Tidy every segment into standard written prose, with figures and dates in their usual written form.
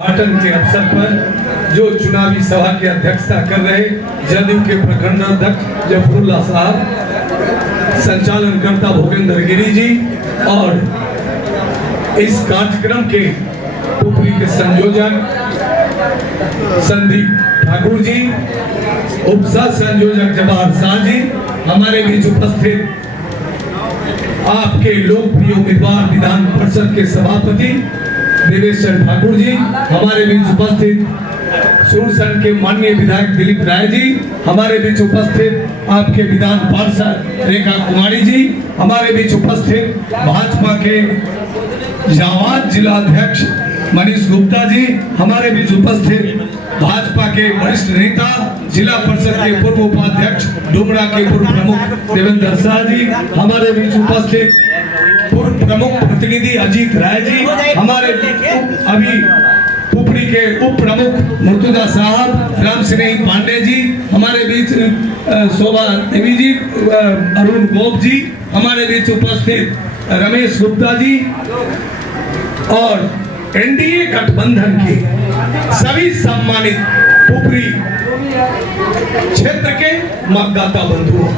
उद्घाटन के अवसर पर जो चुनावी सभा की अध्यक्षता कर रहे जदयू के प्रखंड अध्यक्ष जफरुल्लाह साहब, संचालनकर्ता भूपेंद्र गिरी जी और इस कार्यक्रम के पुपरी के संयोजक संदीप ठाकुर जी, उपसह संयोजक जवाहर शाह जी, हमारे बीच उपस्थित आपके लोकप्रिय उम्मीदवार विधान परिषद के सभापति देवेश चंद्र ठाकुर जी, हमारे बीच उपस्थित सुरसंड के माननीय विधायक दिलीप राय जी, हमारे बीच उपस्थित आपके विधान पार्षद रेखा कुमारी जी, हमारे बीच उपस्थित भाजपा के जावाद जिला अध्यक्ष मनीष गुप्ता जी, हमारे बीच उपस्थित भाजपा के वरिष्ठ नेता जिला परिषद के पूर्व उपाध्यक्ष डुमरा के पूर्व प्रमुख देवेंद्र शाह जी, हमारे बीच उपस्थित पूर्व प्रमुख प्रतिनिधि अजीत राय जी, हमारे अभी पुपरी के उप प्रमुख मुर्तुजा साहब, राम सिंह पांडे जी, हमारे बीच शोभा देवी जी, अरुण गोप जी, हमारे बीच उपस्थित रमेश गुप्ता जी और एनडीए गठबंधन के सभी सम्मानित पुपरी क्षेत्र के मतदाता बंधुओं।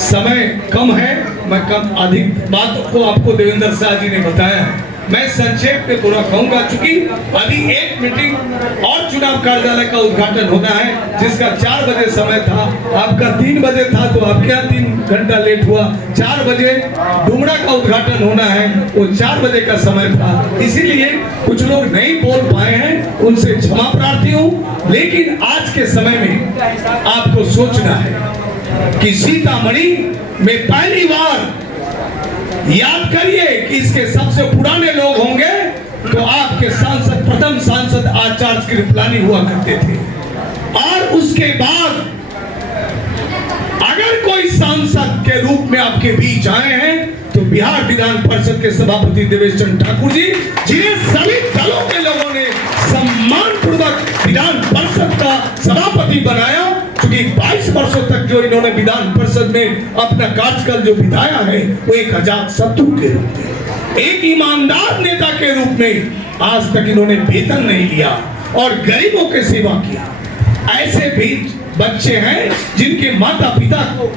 समय कम है, मैं कम अधिक बात को आपको देवेंद्र शाह जी ने बताया है, मैं संक्षेप में थोड़ा कहूंगा, चूंकि अभी एक मीटिंग और चुनाव कार्यालय का उद्घाटन होना है जिसका 4 बजे समय था, आपका 3 बजे था, तो आपके यहाँ 3 घंटा लेट हुआ। 4 बजे डुमरा का उद्घाटन होना है, वो 4 बजे का समय था, इसीलिए कुछ लोग नहीं बोल पाए हैं, उनसे क्षमा प्रार्थी हूँ। लेकिन आज के समय में आपको सोचना है कि सीतामढ़ी में पहली बार याद करिए कि इसके सबसे पुराने लोग होंगे तो आपके सांसद, प्रथम सांसद आचार्य कृपलानी हुआ करते थे, और उसके बाद अगर कोई सांसद के रूप में आपके बीच आए हैं तो बिहार विधान परिषद के सभापति देवेश चंद्र ठाकुर जी, जिन्हें सभी दलों के लोगों ने सम्मान पूर्वक विधान परिषद का सभापति बनाया, क्योंकि 22 वर्षों तक जो इन्होंने विधान परिषद में अपना कार्यकाल जो बिताया है वो एक अजात शत्रु के रूप में, एक ईमानदार नेता के रूप में आज तक इन्होंने वेतन नहीं लिया और गरीबों की सेवा किया। ऐसे भी बच्चे हैं जिनके माता पिता को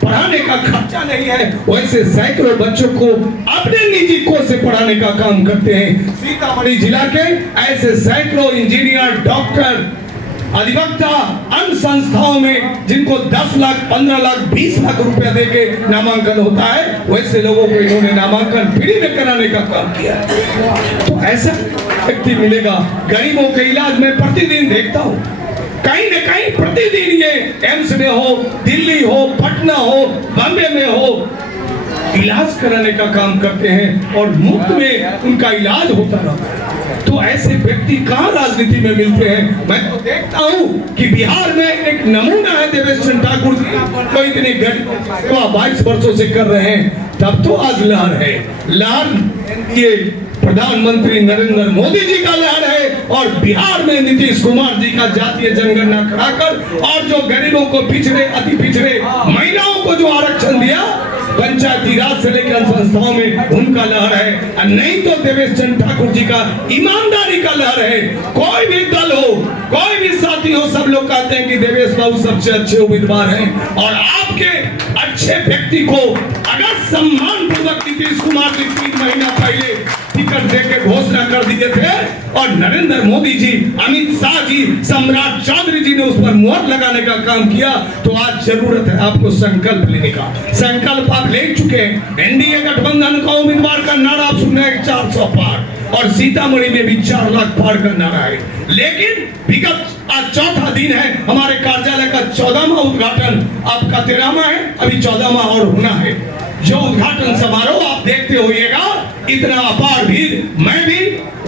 पढ़ाने का खर्चा नहीं है, वैसे सैकड़ों बच्चों को अपने निजी कोष से पढ़ाने का काम करते हैं। सीतामढ़ी जिला के ऐसे सैकड़ों इंजीनियर, डॉक्टर, अधिवक्ता अन्य संस्थाओं में जिनको 10 लाख, 15 लाख, 20 लाख रुपया देके नामांकन होता है, वैसे लोगों को इन्होंने नामांकन फ्री में कराने का काम किया है। तो ऐसा व्यक्ति मिलेगा। गरीबों के इलाज में प्रतिदिन देखता हूँ, कहीं न कहीं प्रतिदिन ये एम्स में हो, दिल्ली हो, पटना हो, बॉम्बे में हो, इलाज कराने का काम करते हैं और मुफ्त में उनका इलाज होता रहता है। तो ऐसे व्यक्ति कहाँ राजनीति में मिलते हैं? मैं तो देखता हूँ कि बिहार में एक नमूना है देवेश चंद्र ठाकुर जी, तो इतने 22 वर्षों से कर रहे हैं, तब तो आज लहर है। लहर ये प्रधानमंत्री नरेंद्र मोदी जी का लहर है, और बिहार में नीतीश कुमार जी का जातीय जनगणना कराकर और जो गरीबों को, पिछड़े, अति पिछड़े महिलाओं को जो आरक्षण दिया, पंचायती राज से लेकर संस्थाओं में उनका लहर है। नहीं तो देवेश चंद्र ठाकुर जी का ईमानदारी का लहर है। कोई भी दल हो, कोई भी साथी हो, सब लोग कहते हैं कि देवेश बाबू सबसे अच्छे उम्मीदवार हैं, और आपके अच्छे व्यक्ति को अगर सम्मान पूर्वक नीतीश कुमार जी 3 महीना पहले टिकट देके घोषणा कर दिए थे, और नरेंद्र मोदी जी, अमित शाह जी, सम्राट चौधरी जी ने उस पर मुहर लगाने का काम किया, तो आज जरूरत है आपको संकल्प लेने का। संकल्प आप ले चुके हैं। एनडीए गठबंधन का उम्मीदवार का नारा आप सुन रहे हैं 400 पार, और सीतामढ़ी में भी 4 लाख पार का नारा है। लेकिन विगत आज चौथा दिन है, हमारे कार्यालय का 14वां उद्घाटन, आपका 13वां है, अभी 14वां और होना है। जो उद्घाटन समारोह आप देखते होइएगा, इतना अपार भीड़। मैं भी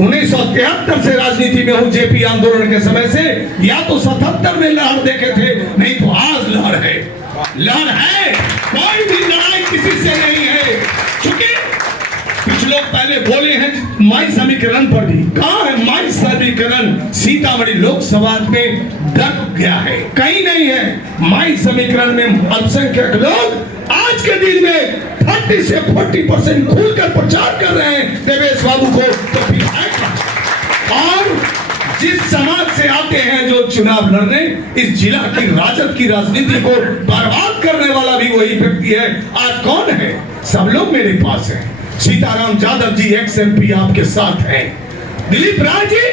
1973 से राजनीति में हूँ, जेपी आंदोलन के समय से, या तो 77 में लहर देखे थे, नहीं तो आज लहर है। लहर है, कोई भी लड़ाई किसी से नहीं है। चूंकि कुछ लोग पहले बोले हैं माई समीकरण पर भी, कहाँ है माई समीकरण? सीतामढ़ी लोकसभा में डट गया है, कहीं नहीं है। माई समीकरण में अल्पसंख्यक लोग आज के दिन में 30 से 40% खुलकर प्रचार कर रहे हैं देवेश बाबू को, तो फिर है। और जिस समाज से आते हैं जो चुनाव लड़ने, इस जिला की राजद की राजनीति को बर्बाद करने वाला भी वही व्यक्ति है। आज कौन है? सब लोग मेरे पास हैं। सीताराम यादव जी एक्स MP आपके साथ हैं। दिलीप राय जी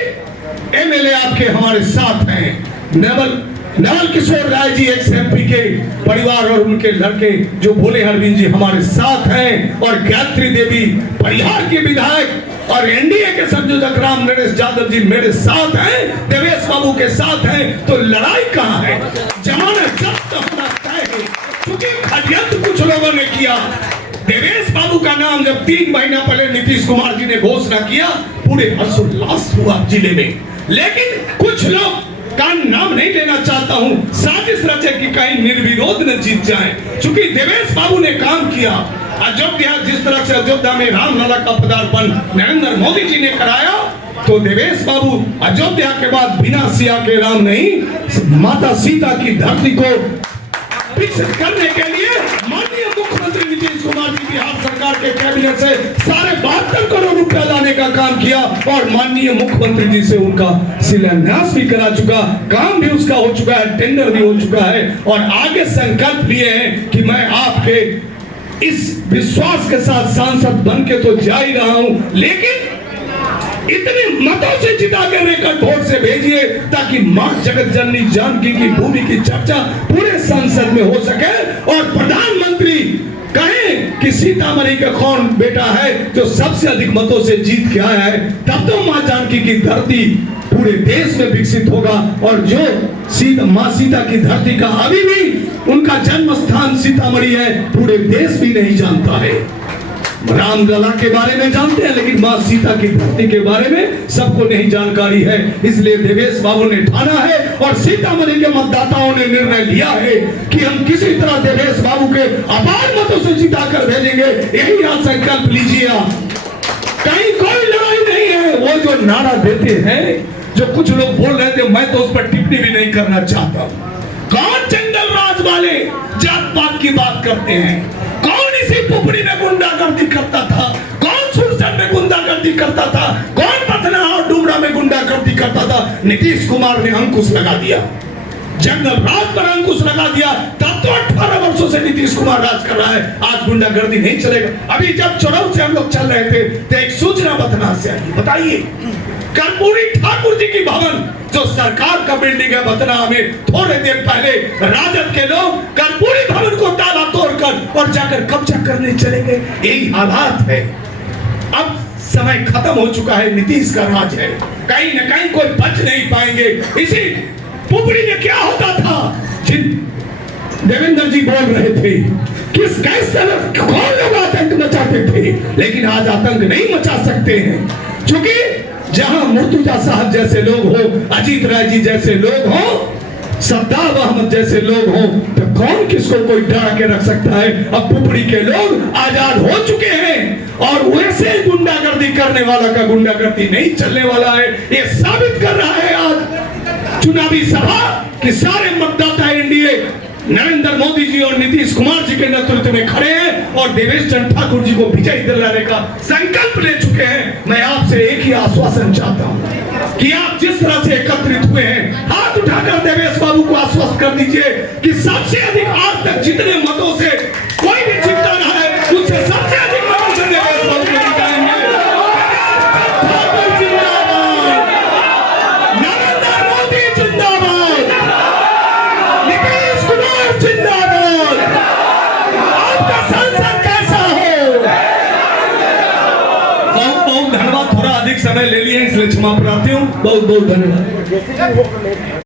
MLA आपके हमारे साथ हैं। नवल किशोर राय जी एक्स MP के परिवार और उनके लड़के जो भोले अरविंद जी हमारे साथ हैं, और गायत्री देवी परिहार के विधायक और NDA के संयोजक राम नरेश यादव जी मेरे साथ हैं, देवेश बाबू के साथ हैं। तो लड़ाई कहाँ है? जमानत जब्त होना तय है, क्योंकि षड्यंत्र कुछ लोगों ने किया। देवेश बाबू का नाम जब 3 महीना पहले नीतीश कुमार जी ने घोषणा किया, पूरे हर्षोल्लास हुआ जिले में, लेकिन कुछ लोग का नाम नहीं लेना चाहता हूं, साजिश रचे कि कहीं निर्विरोध न जीत जाए। चूंकि देवेश बाबू ने काम किया, अयोध्या जिस तरह से अयोध्या में रामलला का पदार्पण नरेंद्र मोदी जी ने कराया, तो देवेश बाबू अयोध्या के बाद बिना सिया के राम नहीं, माता सीता की धरती को विकसित करने के लिए माननीय मुख्यमंत्री नीतीश कुमार जी बिहार सरकार के कैबिनेट से 72.5 करोड़ रुपया लाने का काम किया, और माननीय मुख्यमंत्री जी से उनका शिलान्यास भी करा चुका, काम भी उसका हो चुका है, टेंडर भी हो चुका है, और आगे संकल्प लिए हैं कि मैं आपके इस विश्वास के साथ सांसद बन के तो जा ही रहा हूं, लेकिन इतने मतों से जिता के रेकॉर्ड वोट से भेजिए ताकि मां जगत जननी जानकी की भूमि की चर्चा पूरे संसद में हो सके, और प्रधानमंत्री कहें कि सीतामढ़ी का कौन बेटा है जो सबसे अधिक मतों से जीत के आया है, तब तो मां जानकी की धरती पूरे देश में विकसित होगा। और जो मां सीता की धरती का अभी भी उनका जन्म स्थान सीतामढ़ी है, पूरे देश भी नहीं जानता है। रामलला के बारे में जानते हैं, लेकिन मां सीता की धरती के बारे में सबको नहीं जानकारी है। इसलिए देवेश बाबू ने ठाना है और सीतामढ़ी के मतदाताओं ने निर्णय लिया है कि हम किसी तरह देवेश बाबू के अपार मतों से जिता कर भेजेंगे। यही आज संकल्प लीजिए आप। कहीं कोई लड़ाई नहीं है। वो जो नारा देते हैं, जो कुछ लोग बोल रहे थे, मैं तो उस पर टिप्पणी भी नहीं करना चाहता। कौन जंगल राज वाले जात पात की बात करते हैं? कौन इसी पुपड़ी में गुंडागर्दी करता था? कौन सुरसर में गुंडागर्दी करता था? कौन पथना और डुमरा में गुंडागर्दी करता था? नीतीश कुमार ने अंकुश लगा दिया, जंगल राज पर अंकुश लगा दिया। तब तो 18 वर्षों से नीतीश कुमार राज कर रहा है। आज गुंडागर्दी नहीं चलेगा। अभी जब चुनाव से हम लोग चल रहे थे तो एक सूचना बतना से आई, बताइए, कर्पूरी ठाकुर जी की भवन जो सरकार का बिल्डिंग है बतना में, थोड़े देर पहले राजद के लोग कर्पूरी भवन को ताला तोड़कर और जाकर कब्जा करने चले गए। यही हालात है। अब समय खत्म हो चुका है, नीतीश का राज है, कहीं न कहीं कोई बच नहीं पाएंगे। इसी पुपड़ी में क्या होता था, जिन देवेंद्र जी बोल रहे थे, किस कैस तरफ कौन लोग आतंक मचाते थे, लेकिन आज आतंक नहीं मचा सकते हैं, क्योंकि जहां मुर्तुजा साहब जैसे लोग हो, अजीत राय जी जैसे लोग हो, सद्दाम अहमद जैसे लोग हो, तो कौन किसको कोई डरा के रख सकता है। अब पुपड़ी के लोग आजाद हो चुके हैं और वैसे गुंडागर्दी करने वाला का गुंडागर्दी नहीं चलने वाला है। ये साबित कर रहा है आज चुनावी सभा कि सारे मतदाता NDA नरेंद्र मोदी जी और नीतीश कुमार जी के नेतृत्व में खड़े हैं और देवेश चंद्र ठाकुर जी को विजयी दिलाने का संकल्प ले चुके हैं। मैं आपसे एक ही आश्वासन चाहता हूं कि आप जिस तरह से एकत्रित हुए हैं, हाथ उठाकर देवेश बाबू को आश्वस्त कर दीजिए कि सबसे अधिक आज तक जितने मतों से कोई भी जीता रहा है, उससे सबसे अधिक मतों से देवेश बाबू को जिताएंगे। नरेंद्र मोदी जिंदाबाद, नीतीश कुमार जिंदाबाद। आपका संसद कैसा हो? बहुत बहुत धन्यवाद। थोड़ा अधिक समय ले लिए इसलिए क्षमा प्रार्थी हूँ। बहुत बहुत धन्यवाद।